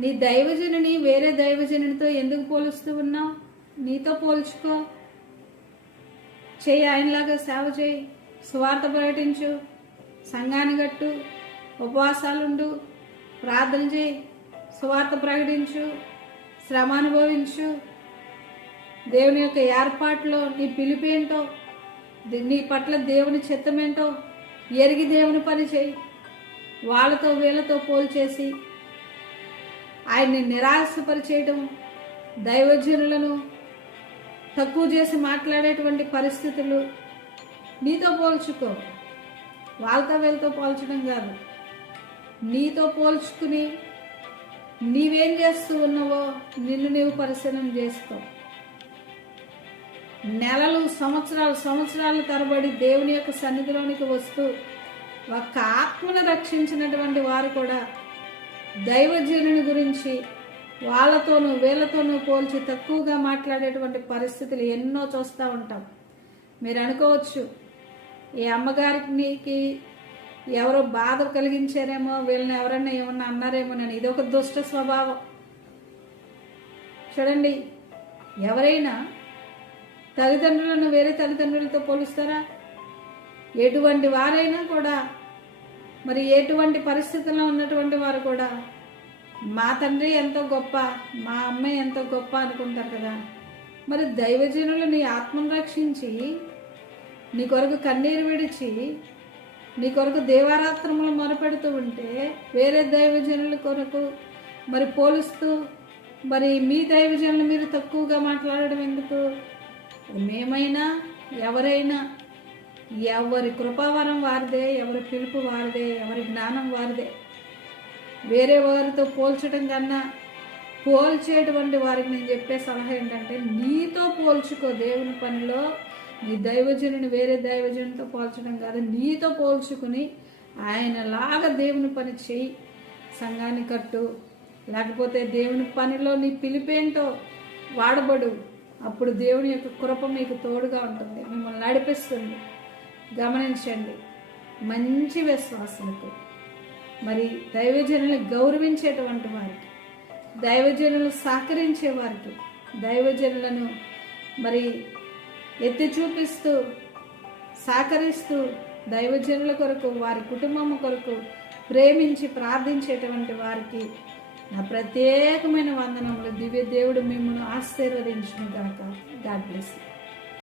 నీ దైవజనుని వేరే దైవజనునితో ఎందుకు పోలుస్తూ ఉన్నావు? నీతో పోల్చుకో. చేయి, ఆయనలాగా సేవ చేయి, సువార్త ప్రకటించు, సంఘాన్ని కట్టు, ఉపవాసాలుండు, ప్రార్థన చేయి, సువార్త ప్రకటించు, శ్రమ అనుభవించు. దేవుని యొక్క ఏర్పాట్లో నీ పిలిపేంటో, నీ పట్ల దేవుని చిత్తమేంటో ఎరిగి దేవుని పని చేయి. వాళ్ళతో వీళ్ళతో పోల్చేసి ఆయన్ని నిరాశపరిచేయడం, దైవజనులను తక్కువ చేసి మాట్లాడేటువంటి పరిస్థితులు నీతో పోల్చుకో. వాళ్ళతో వీళ్ళతో పోల్చడం కాదు, నీతో పోల్చుకుని నీవేం చేస్తూ ఉన్నావో నిన్ను నీవు పరిశీలన చేసుకో. నెలలు, సంవత్సరాలు తరబడి దేవుని యొక్క సన్నిధిలోనికి వస్తూ ఒక్క ఆత్మను రక్షించినటువంటి వారు కూడా దైవజనుని గురించి వాళ్ళతోనూ వీళ్ళతోనూ పోల్చి తక్కువగా మాట్లాడేటువంటి పరిస్థితులు ఎన్నో చూస్తూ ఉంటాం. మీరు అనుకోవచ్చు, ఈ అమ్మగారికి ఎవరో బాధ కలిగించారేమో, వీళ్ళని ఎవరన్నా ఏమన్నా అన్నారేమోనని. ఇదొక దుష్ట స్వభావం. చూడండి, ఎవరైనా తల్లిదండ్రులను వేరే తల్లిదండ్రులతో పోలుస్తారా? ఎటువంటి వారైనా కూడా, మరి ఎటువంటి పరిస్థితుల్లో ఉన్నటువంటి వారు కూడా మా తండ్రి ఎంతో గొప్ప, మా అమ్మ ఎంతో గొప్ప అనుకుంటారు కదా. మరి దైవజనులు నీ ఆత్మను రక్షించి, నీ కొరకు కన్నీరు విడిచి, నీ కొరకు దేవారాత్రములు మొరపెడుతూ ఉంటే వేరే దైవజనుల కొరకు మరి పోలుస్తూ, మరి మీ దైవజనులు మీరు తక్కువగా మాట్లాడడం ఎందుకు? మేమైనా ఎవరైనా ఎవరి కృపావరం వారిదే, ఎవరి పిలుపు వారిదే, ఎవరి జ్ఞానం వారిదే. వేరే వారితో పోల్చడం కన్నా పోల్చేటువంటి వారికి నేను చెప్పే సలహా ఏంటంటే, నీతో పోల్చుకో. దేవుని పనిలో నీ దైవజనుని వేరే దైవజనునితో పోల్చడం కాదు, నీతో పోల్చుకుని ఆయనలాగా దేవుని పని చెయ్యి, సంఘాన్ని కట్టు. లేకపోతే దేవుని పనిలో నీ పిలిపేంటో వాడబడు. అప్పుడు దేవుని యొక్క కృప మీకు తోడుగా ఉంటుంది, మిమ్మల్ని నడిపిస్తుంది. గమనించండి, మంచి విశ్వాసులకు, మరి దైవజనుల్ని గౌరవించేటువంటి వారికి, దైవజనులు సహకరించే వారికి, దైవజనులను మరి ఎత్తి చూపిస్తూ సహకరిస్తూ దైవజనుల కొరకు, వారి కుటుంబం కొరకు ప్రేమించి ప్రార్థించేటువంటి వారికి నా ప్రత్యేకమైన వందనములు. దివ్య దేవుడు మిమ్మల్ని ఆశీర్వదించును గాక. God bless you.